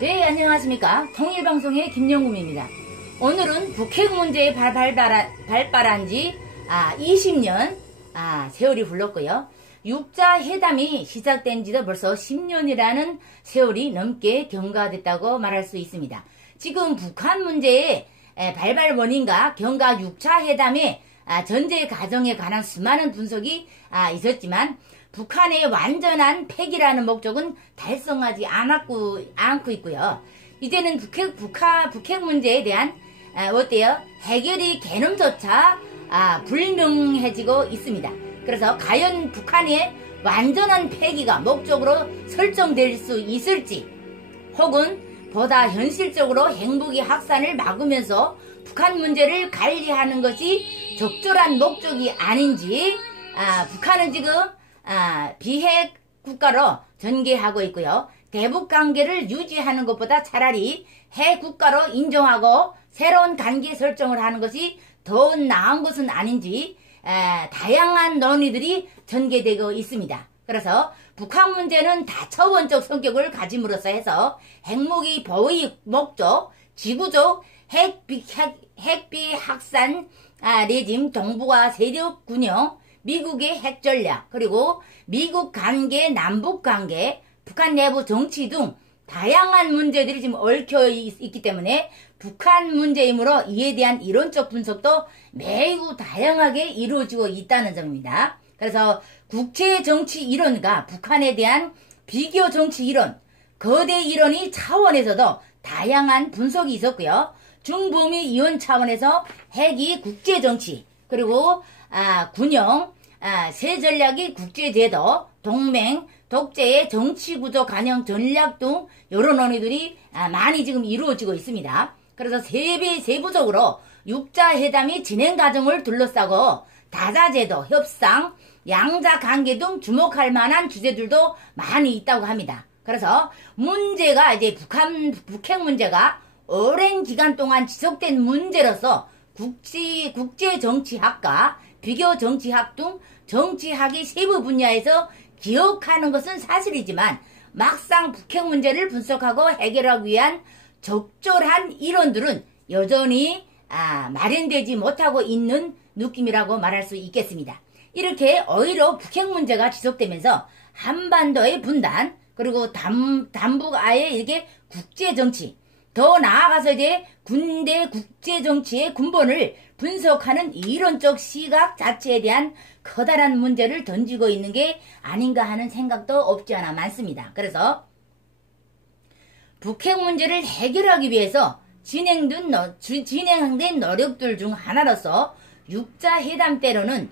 네, 안녕하십니까. 통일방송의 김영금입니다. 오늘은 북핵 문제에 발발한 지 20년 세월이 흘렀고요. 육자 회담이 시작된 지도 벌써 10년이라는 세월이 넘게 경과됐다고 말할 수 있습니다. 지금 북한 문제의 발발 원인과 경과 6차 회담의 전제 과정에 관한 수많은 분석이 있었지만 북한의 완전한 폐기라는 목적은 달성하지 않고 있고요. 이제는 북핵 문제에 대한 해결의 개념조차 불명해지고 있습니다. 그래서 과연 북한의 완전한 폐기가 목적으로 설정될 수 있을지, 혹은 보다 현실적으로 핵무기 확산을 막으면서 북한 문제를 관리하는 것이 적절한 목적이 아닌지, 북한은 지금 비핵 국가로 전개하고 있고요. 대북 관계를 유지하는 것보다 차라리 핵 국가로 인정하고 새로운 관계 설정을 하는 것이 더 나은 것은 아닌지 다양한 논의들이 전개되고 있습니다. 그래서 북한 문제는 다차원적 성격을 가짐으로써 해서 핵무기 보위 목적, 지구적 핵비 확산 레짐, 동북아 세력 균형, 미국의 핵전략, 그리고 미국 관계, 남북 관계, 북한 내부 정치 등 다양한 문제들이 지금 얽혀 있기 때문에 북한 문제이므로 이에 대한 이론적 분석도 매우 다양하게 이루어지고 있다는 점입니다. 그래서 국제정치 이론과 북한에 대한 비교 정치 이론, 거대 이론이 차원에서도 다양한 분석이 있었고요. 중범위 이론 차원에서 핵이 국제정치, 그리고 군영, 새 전략이 국제제도, 동맹, 독재의 정치구조 관영 전략 등 여러 논의들이 많이 지금 이루어지고 있습니다. 그래서 세부적으로 육자회담이 진행 과정을 둘러싸고 다자제도, 협상, 양자관계 등 주목할 만한 주제들도 많이 있다고 합니다. 그래서 문제가 이제 북핵 문제가 오랜 기간 동안 지속된 문제로서 국제정치학과 비교정치학 등 정치학의 세부 분야에서 기억하는 것은 사실이지만 막상 북핵 문제를 분석하고 해결하기 위한 적절한 이론들은 여전히 마련되지 못하고 있는 느낌이라고 말할 수 있겠습니다. 이렇게 오히려 북핵 문제가 지속되면서 한반도의 분단, 그리고 남북아의 이게 국제정치, 더 나아가서 이제 군대 국제정치의 근본을 분석하는 이론적 시각 자체에 대한 커다란 문제를 던지고 있는 게 아닌가 하는 생각도 없지 않아 많습니다. 그래서 북핵 문제를 해결하기 위해서 진행된 노력들 중 하나로서 육자회담 때로는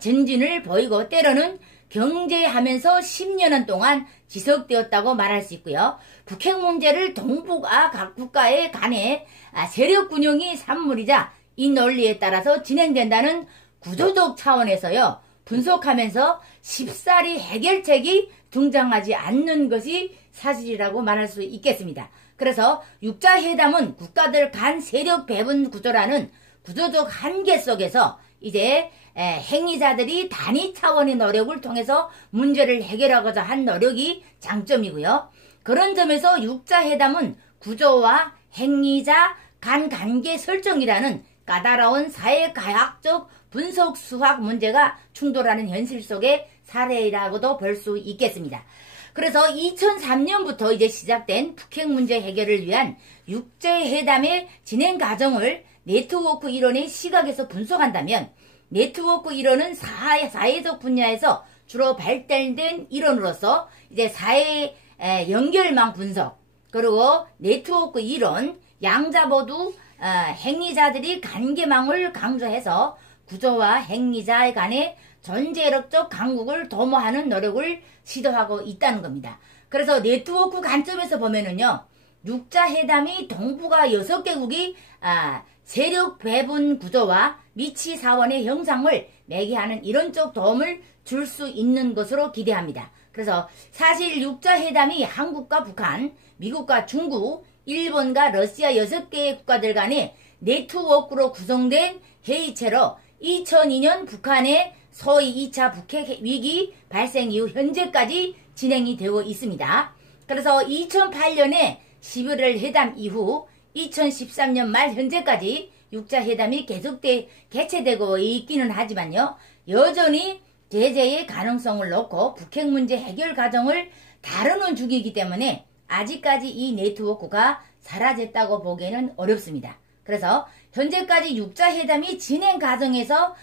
전진을 보이고 때로는 경제하면서 10여년 동안 지속되었다고 말할 수 있고요. 북핵 문제를 동북아 각 국가의 간의 세력 균형이 산물이자 이 논리에 따라서 진행된다는 구조적 차원에서요, 분석하면서 쉽사리 해결책이 등장하지 않는 것이 사실이라고 말할 수 있겠습니다. 그래서 육자회담은 국가들 간 세력 배분 구조라는 구조적 한계 속에서 이제 행위자들이 단위 차원의 노력을 통해서 문제를 해결하고자 한 노력이 장점이고요. 그런 점에서 육자회담은 구조와 행위자 간 관계 설정이라는 까다로운 사회과학적 분석 수학 문제가 충돌하는 현실 속의 사례라고도 볼 수 있겠습니다. 그래서 2003년부터 이제 시작된 북핵 문제 해결을 위한 육자회담의 진행 과정을 네트워크 이론의 시각에서 분석한다면, 네트워크 이론은 사회적 분야에서 주로 발달된 이론으로서 이제 사회 연결망 분석, 그리고 네트워크 이론, 양자보도 행위자들이 관계망을 강조해서 구조와 행위자 간의 전제력적 강국을 도모하는 노력을 시도하고 있다는 겁니다. 그래서 네트워크 관점에서 보면은요, 육자회담이 동북아 6개국이 세력 배분 구조와 미치 사원의 형상을 매개하는 이론적 도움을 줄 수 있는 것으로 기대합니다. 그래서 사실 육자회담이 한국과 북한, 미국과 중국, 일본과 러시아 6개의 국가들 간의 네트워크로 구성된 회의체로 2002년 북한의 소위 2차 북핵 위기 발생 이후 현재까지 진행이 되고 있습니다. 그래서 2008년에 11월 회담 이후 2013년 말 현재까지 6자 회담이 개최되고 있기는 하지만요. 여전히 제재의 가능성을 놓고 북핵 문제 해결 과정을 다루는 중이기 때문에 아직까지 이 네트워크가 사라졌다고 보기에는 어렵습니다. 그래서 현재까지 6자 회담이 진행 과정에서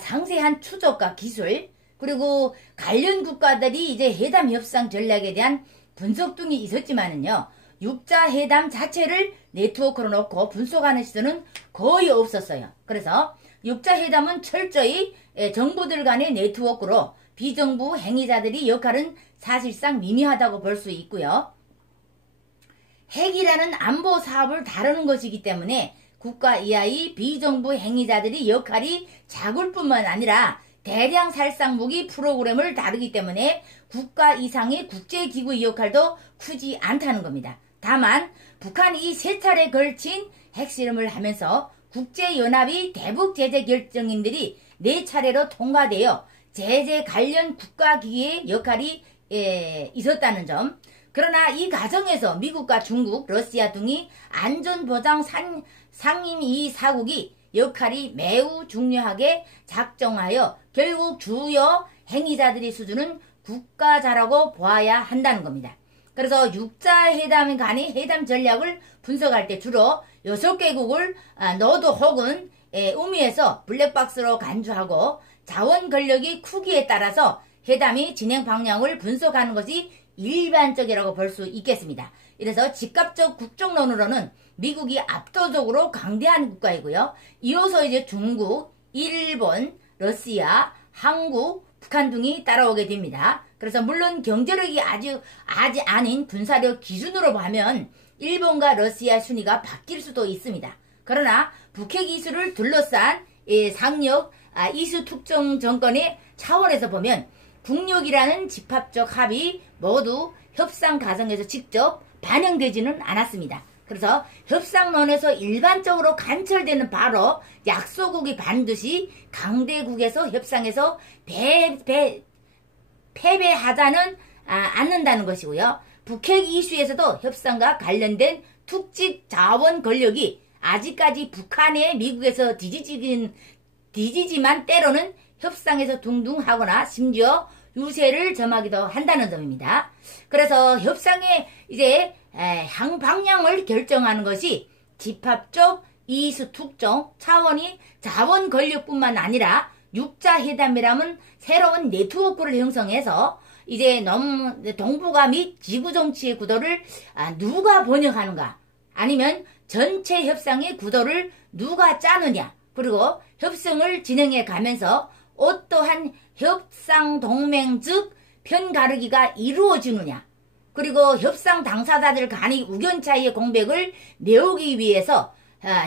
상세한 추적과 기술 그리고 관련 국가들이 이제 회담 협상 전략에 대한 분석 등이 있었지만은요. 6자 회담 자체를 네트워크로 놓고 분석하는 시도는 거의 없었어요. 그래서 6자 회담은 철저히 정부들 간의 네트워크로 비정부 행위자들이 역할은 사실상 미미하다고 볼 수 있고요. 핵이라는 안보 사업을 다루는 것이기 때문에 국가 이하의 비정부 행위자들이 역할이 작을 뿐만 아니라 대량 살상 무기 프로그램을 다루기 때문에 국가 이상의 국제기구의 역할도 크지 않다는 겁니다. 다만 북한이 이 세 차례 걸친 핵실험을 하면서 국제연합의 대북 제재 결정인들이 4차례로 통과되어 제재 관련 국가기구의 역할이 있었다는 점. 그러나 이 과정에서 미국과 중국, 러시아 등이 안전보장 상임위 사국이 역할이 매우 중요하게 작정하여 결국 주요 행위자들의 수준은 국가자라고 보아야 한다는 겁니다. 그래서 6자 회담 간의 회담 전략을 분석할 때 주로 6개국을 노드 혹은 의미에서 블랙박스로 간주하고 자원 권력의 크기에 따라서 회담의 진행 방향을 분석하는 것이 일반적이라고 볼 수 있겠습니다. 이래서 직접적 국정론으로는 미국이 압도적으로 강대한 국가이고요. 이어서 이제 중국, 일본, 러시아, 한국, 북한 등이 따라오게 됩니다. 그래서 물론 경제력이 아직 아닌 군사력 기준으로 보면 일본과 러시아 순위가 바뀔 수도 있습니다. 그러나 북핵 이슈를 둘러싼 상력 이슈 특정 정권의 차원에서 보면 북녘이라는 집합적 합의 모두 협상 과정에서 직접 반영되지는 않았습니다. 그래서 협상론에서 일반적으로 관철되는 바로 약소국이 반드시 강대국에서 협상에서 패배하자는 않는다는 것이고요. 북핵 이슈에서도 협상과 관련된 특직 자원 권력이 아직까지 북한의 미국에서 뒤지지만 때로는 협상에서 둥둥하거나 심지어 유세를 점하기도 한다는 점입니다. 그래서 협상의 이제 방향을 결정하는 것이 집합적 이슈 특정 차원이 자원 권력뿐만 아니라 6자 회담이라면 새로운 네트워크를 형성해서 이제 동북아 및 지구 정치의 구도를 누가 번역하는가 아니면 전체 협상의 구도를 누가 짜느냐 그리고 협상을 진행해 가면서 어떠한 협상 동맹 즉 편가르기가 이루어지느냐 그리고 협상 당사자들 간의 의견 차이의 공백을 메우기 위해서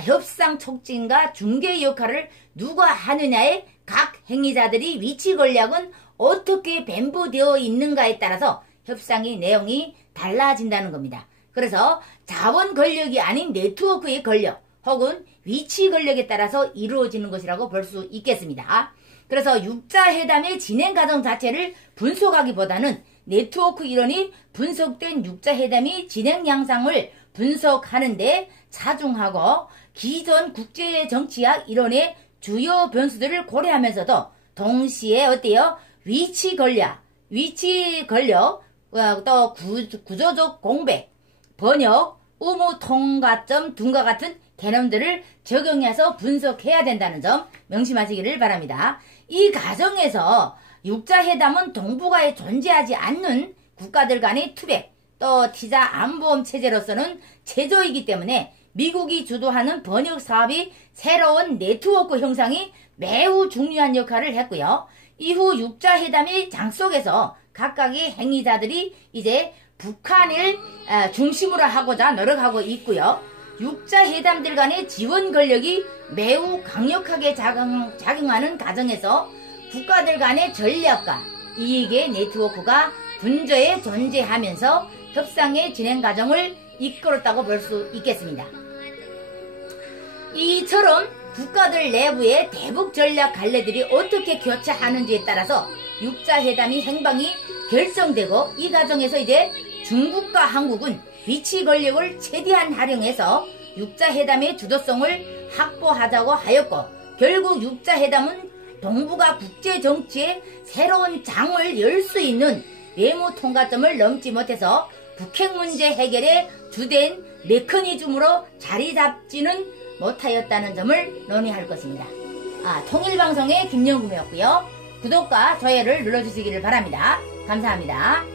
협상 촉진과 중개 역할을 누가 하느냐에 각 행위자들이 위치 전략은 어떻게 배분되어 있는가에 따라서 협상의 내용이 달라진다는 겁니다. 그래서 자원 권력이 아닌 네트워크의 권력 혹은 위치 권력에 따라서 이루어지는 것이라고 볼 수 있겠습니다. 그래서 6자 회담의 진행 과정 자체를 분석하기보다는 네트워크 이론이 분석된 6자 회담의 진행 양상을 분석하는데 차중하고 기존 국제정치학 이론의 주요 변수들을 고려하면서도 동시에 어때요? 위치 권력, 또 구조적 공백, 번역, 의무 통과점 등과 같은 개념들을 적용해서 분석해야 된다는 점 명심하시기를 바랍니다. 이 과정에서 6자 회담은 동북아에 존재하지 않는 국가들 간의 투백, 또 티자 안보험 체제로서는 제조이기 때문에 미국이 주도하는 번역 사업이 새로운 네트워크 형성이 매우 중요한 역할을 했고요. 이후 6자 회담의 장 속에서 각각의 행위자들이 이제 북한을 중심으로 하고자 노력하고 있고요. 6자 회담들 간의 지원 권력이 매우 강력하게 작용하는 과정에서 국가들 간의 전략과 이익의 네트워크가 분저에 존재하면서 협상의 진행 과정을 이끌었다고 볼 수 있겠습니다. 이처럼 국가들 내부의 대북 전략 갈래들이 어떻게 교차하는지에 따라서 6자 회담이 행방이 결정되고 이 과정에서 이제 중국과 한국은 위치 권력을 최대한 활용해서 육자회담의 주도성을 확보하자고 하였고, 결국 육자회담은 동북아 국제정치의 새로운 장을 열 수 있는 외무 통과점을 넘지 못해서 북핵 문제 해결의 주된 메커니즘으로 자리 잡지는 못하였다는 점을 논의할 것입니다. 통일방송의 김영금이었고요. 구독과 좋아요를 눌러주시기를 바랍니다. 감사합니다.